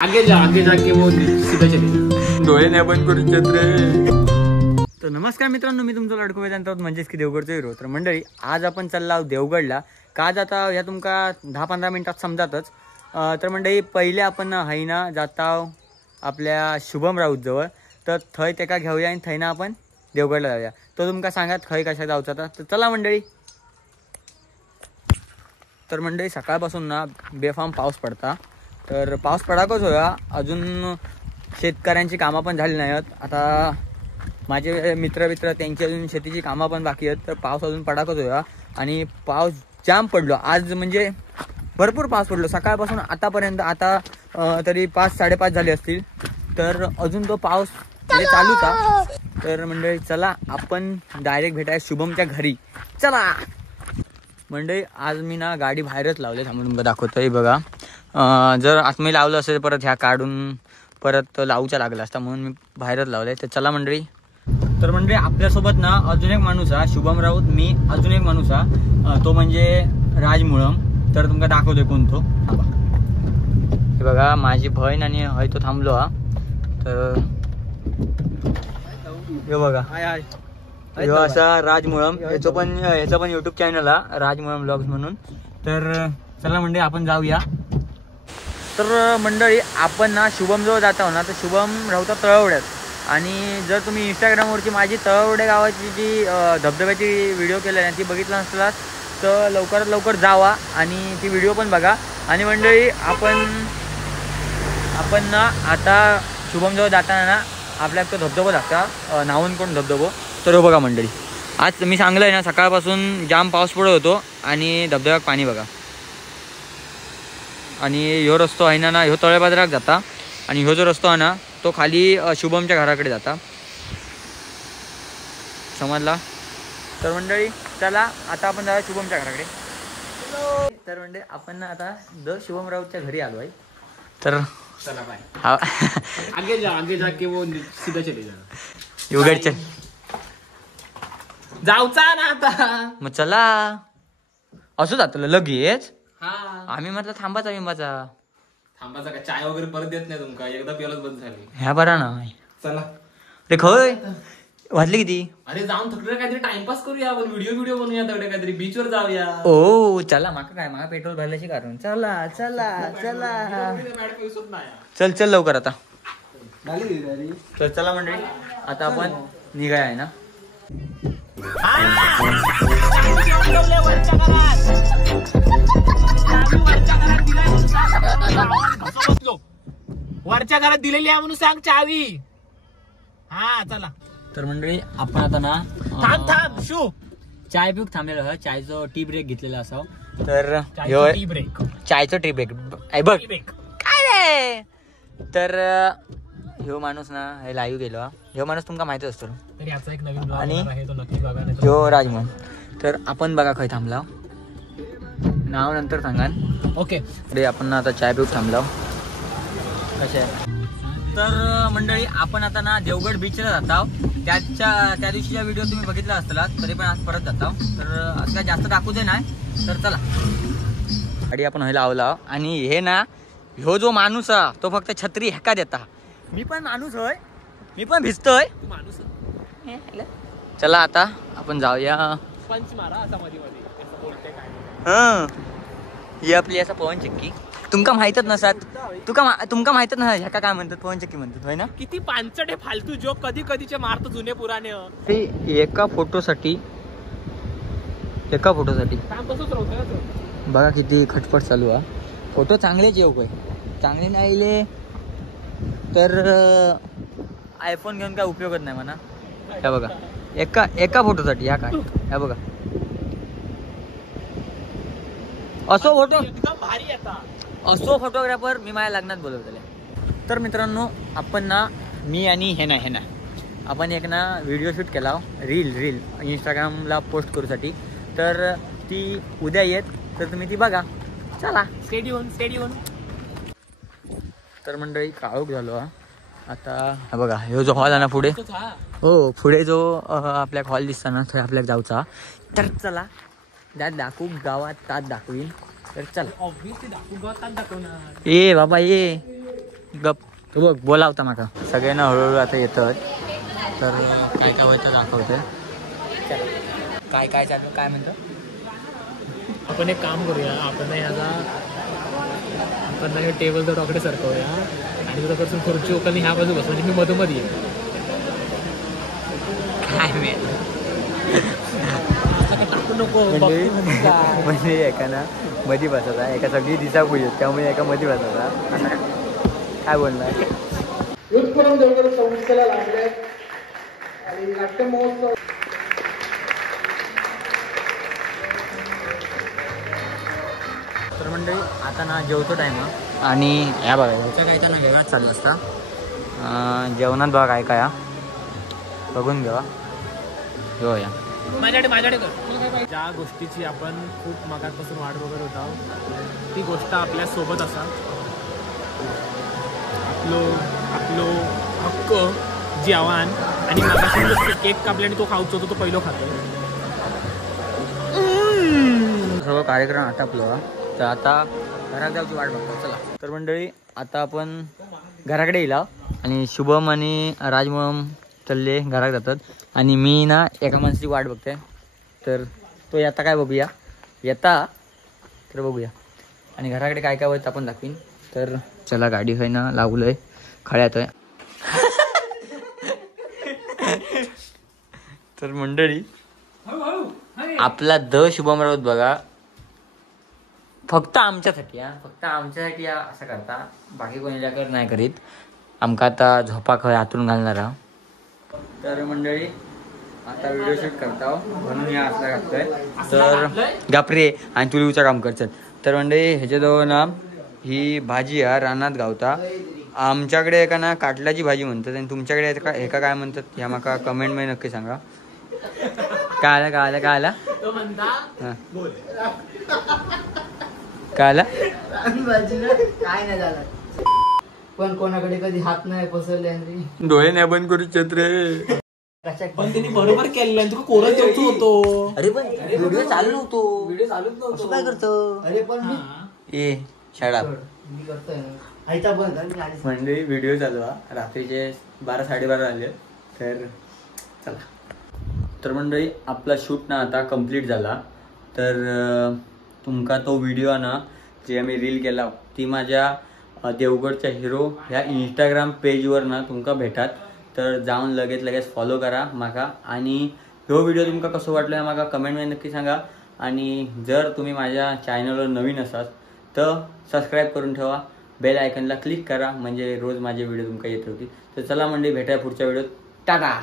आगे जाके वो सीधा चले डोळे नाही बंद करू छत्रे. तर नमस्कार मित्रांनो, मी तुमचं लाडको वेदांत म्हणजेच की देवगडचा हिरो. तर मंडळी आज आपण चाललो आहोत देवगडला. का जाता ह्या तुमका 10-15 मिनिटात समजातच. तर मंडळी पहिले आपण हैना जाता आपल्या शुभम राऊत जवळ. तर थंय तेका घेऊया आणि थैना आपण देवगडला जाऊया. तो तुमका सांगात खय कशा जाऊचा. तर चला मंडळी. तर मंडळी सकाळपासून ना बेफाम पाऊस पडता. तर पाऊस पडाकच होया. अजून शेतकऱ्यांची कामं पण झाली नाहीत. आता माझे मित्र त्यांची अजून शेतीची कामं पण बाकी आहेत. तर पाऊस अजून पडाकच होया आणि पाऊस जाम पडलो आज. म्हणजे भरपूर पाऊस पडलो सकाळपासून आतापर्यंत. आता तरी 5-5:30 झाले असतील. तर अजून तो पाऊस म्हणजे चालूच आहे. तर मंडळी चला आपण डायरेक्ट भेटाय शुभमच्या घरी. चला मंडळी आज मी ना गाडी बाहेरच लावली. थांबून तुमका दाखवतोय बघा. जर आतमध्ये लावलं असेल परत ह्या काढून परत लावूचा लागला असता म्हणून मी बाहेरच लावलंय. तर चला मंडळी. तर मंडळी आपल्यासोबत ना अजून एक माणूस आहे शुभम राऊत. मी अजून एक माणूस आहे तो म्हणजे राज मुळम. तर तुमका दाखवतोय कोण तो. हे बघा माझी बहीण आणि हय तो थांबलो हा. तर हे बघा ह्यो असा राज मुळम. ह्याचं पण युट्यूब चॅनल आहे राज मुळम ब्लॉग्स म्हणून. तर चला मंडळी आपण जाऊया. तर मंडळी आपण ना शुभम जवळ जातो ना. तर शुभम राहतो तळवड्यात. आणि जर तुम्ही इंस्टाग्रामवरची माझी तळवडे गावाची जी धबधब्याची व्हिडिओ केली आहे ती बघितलं नसलात तर लवकरात लवकर जावा आणि ती व्हिडिओ पण बघा. आणि मंडळी आपण ना आता शुभम जवळ जाताना ना आपल्या तो धबधबा लागता नावनकोंड धबधबो. तर हो बघा मंडळी आज मी सांगलं आहे ना सकाळपासून जाम पाऊस पडत होतो आणि धबधब्यात पाणी बघा. आणि ह्यो रस्तो आहे ना ह्यो तळेबाजाराक जाता. आणि ह्यो जो रस्तो आहे ना तो खाली शुभमच्या घराकडे जाता. समजला. तर मंडळी चला आता आपण जाऊया शुभमच्या घराकडे. तर मंडळी आपण ना आता शुभम राऊतच्या घरी आलो आहे. तर चला बाय. आगे जाके वो सीधा चले युगडचे जाऊचा ना आता. मग चला असं जातलं लगेच. हा आम्ही म्हटलं थांबाचा थांबाचा का चाय वगैरे परत देत नाही तुमका. एकदा प्यायलाच बंद झाली. ह्या बरा ना. चला रे खय वाजले किती. अरे जाऊन थकले काहीतरी टाइमपास करूया आपण. व्हिडिओ बनवूया तगडे काहीतरी बीचवर जाऊया. ओ चला माका काय माका पेट्रोल भरल्याशी कारण. चला चला चला चल लवकर आता. तर चला मंडळी आता आपण निघाय आहे ना. वरच्या घरात दिलेली आहे म्हणून सांग चावी. हा चला. तर मंडळी आपण आता ना थांब शू चाय पिऊक थांबलेलो आहे. चायचं टी ब्रेक घेतलेला असावं. तर टी ब्रेक चायचं टी ब्रेक बघ काय रे. तर ह्यो माणूस ना हे लाईव्ह गेलो. ह्यो माणूस तुमका माहिती असतो एक नवीन आणि आहे तो नक्की बघा. ह्यो राजमोहन. तर आपण बघा खय थांबला नाव नंतर सांगा. ओके रे आपण आता चाय पिऊक थांबलो कसे. तर मंडळी आपण आता ना देवगड बीचला जातो. त्या दिवशीचा व्हिडिओ तुम्ही बघितला असला तरी पण आज परत जातो. तर आज काय जास्त दाखवू दे नाही. तर चला गाडी आपण व्हायला लावला. आणि हे ना ह्यो जो माणूस आहे तो फक्त छत्री हेका देता. मी पण माणूस होय. मी पण भिजतोय. चला आता आपण जाऊया. पंच मारा असा मध्ये बोलते काय. हा ही आपली असं पवन चक्की. तुमका माहितच नसात. तुमका माहितच नसा ह्याका काय म्हणतात. पवन चक्की म्हणतात होय ना. किती पांचट फालतू जोक कधीचे मारतो जुने पुराणे. ते एका फोटोसाठी बघा किती खटपट चालू आहे. फोटो चांगलेच येऊ काय. चांगले नाही आले तर आयफोन घेऊन काय उपयोगच नाही म्हणा. हे बघा एका फोटोसाठी ह्या काय. हे बघा असो फोटो एकदम भारी आता. असो फोटोग्राफर मी माझ्या लग्नात बोलवलेले. तर मित्रांनो आपण ना मी आणि हे ना आपण एक ना व्हिडिओ शूट केला रील इंस्टाग्रामला पोस्ट करूसाठी. तर ती उद्या येत. तर तुम्ही ती बघा. चला स्टेडियम. तर मंडळी काळोख झालो आता. बघा ह्यो जो हॉल आहे ना पुढे. हो पुढे जो आपल्या हॉल दिसता ना थोडं आपल्याला जाऊचा. तर चला त्यात दाखवू गावात तात दाखवीन. तर चला ऑब्विसली दाखवणार. ए बाबा ये गप तू बघ बोलावता माका सगळ्यांना हळूहळू आता येतात तर काय काय होतं दाखवतंय काय काय चालू काय म्हणतो आपण एक काम करूया आपण हे टेबल तर डॉकडे सरकवूया आणि तुला कसं खुर्ची उकलनी ह्या बाजू बस म्हणजे मी मधोमध येईल काय मी टाकू नको म्हणजे एका ना मधी बसायचा एका सगळी दिसा पाहिजे त्यामुळे एका मधी बसायचा काय बोलणार युथफोरम देवगड संस्थेला लागले आणि नाट्य महोत्सव तर मंडळी आता ना जेवतो टाईम आणि या बघा ह्याच्या काही त्यांना वेगळाच चालू असता जेवणात बघा काय काय बघून घेवा घेऊया माझ्याकडे ज्या गोष्टीची आपण खूप मगापासून वाट बघत होता ती गोष्ट आपल्या सोबत असा आपलो हक्क जेवण आणि मगाशी केक कापल्याने तो खाऊच होतो तो पहिलो खातो सर्व कार्यक्रम आटापलो तर आता घरात जाऊची वाट बघतो चला तर मंडळी आता आपण घराकडे येईल आणि शुभम आणि राजमम चालले घरात जातात आणि मी ना एका माणसाची वाट बघते तर तो येता काय बघूया येता तर बघूया आणि घराकडे काय काय होतं आपण दाखवीन तर चला गाडी होय ना लागलोय खळ्यात आहे तर मंडळी आपला शुभम राऊत बघा फक्त आमच्यासाठी असं करता बाकी कोणाच्याकडे नाही करीत आमका आता झोपा खय आतून घालणारा तर मंडळी आता व्हिडिओ शूट करता म्हणून या असला घालतोय तर गापरे आणि तुलीचं काम करतात तर मंडळी ह्याच्याजवळ ना ही भाजी आहे रानात गावता आमच्याकडे एका ना काटल्याची भाजी म्हणतात आणि तुमच्याकडे एका काय म्हणतात ह्या माका कमेंट मध्ये नक्की सांगा काय आला काय आला काय नाही झालं पण कोणाकडे कधी हात नाही पसरले डोळे नाही बंद करू रे पण त्यांनी बरोबर केलेलं तुला कोरत देवतो होतो अरे पण व्हिडिओ चालू नव्हतो असं काय करतो अरे पण ए शाळा मी करतोय आयता बंद मंडळी व्हिडिओ चालवा रात्रीचे 12-12:30 झाले तर चला तर मंडळी आपला शूट ना आता कंप्लीट झाला तर तुमका तो व्हिडिओ ना जे आम्ही रील केला ती माझ्या देवगडच्या हिरो ह्या इंस्टाग्राम पेजवर ना तुमका भेटात तर जाऊन लगेच फॉलो करा माका आणि ह्यो व्हिडिओ तुमका कसं वाटलं माका कमेंटमध्ये नक्की सांगा आणि जर तुम्ही माझ्या चॅनलवर नवीन असाल तर सबस्क्राईब करून ठेवा बेल आयकनला क्लिक करा म्हणजे रोज माझे व्हिडिओ तुमका येत होती तर चला मंडळी भेटाय पुढच्या व्हिडिओत टाटा.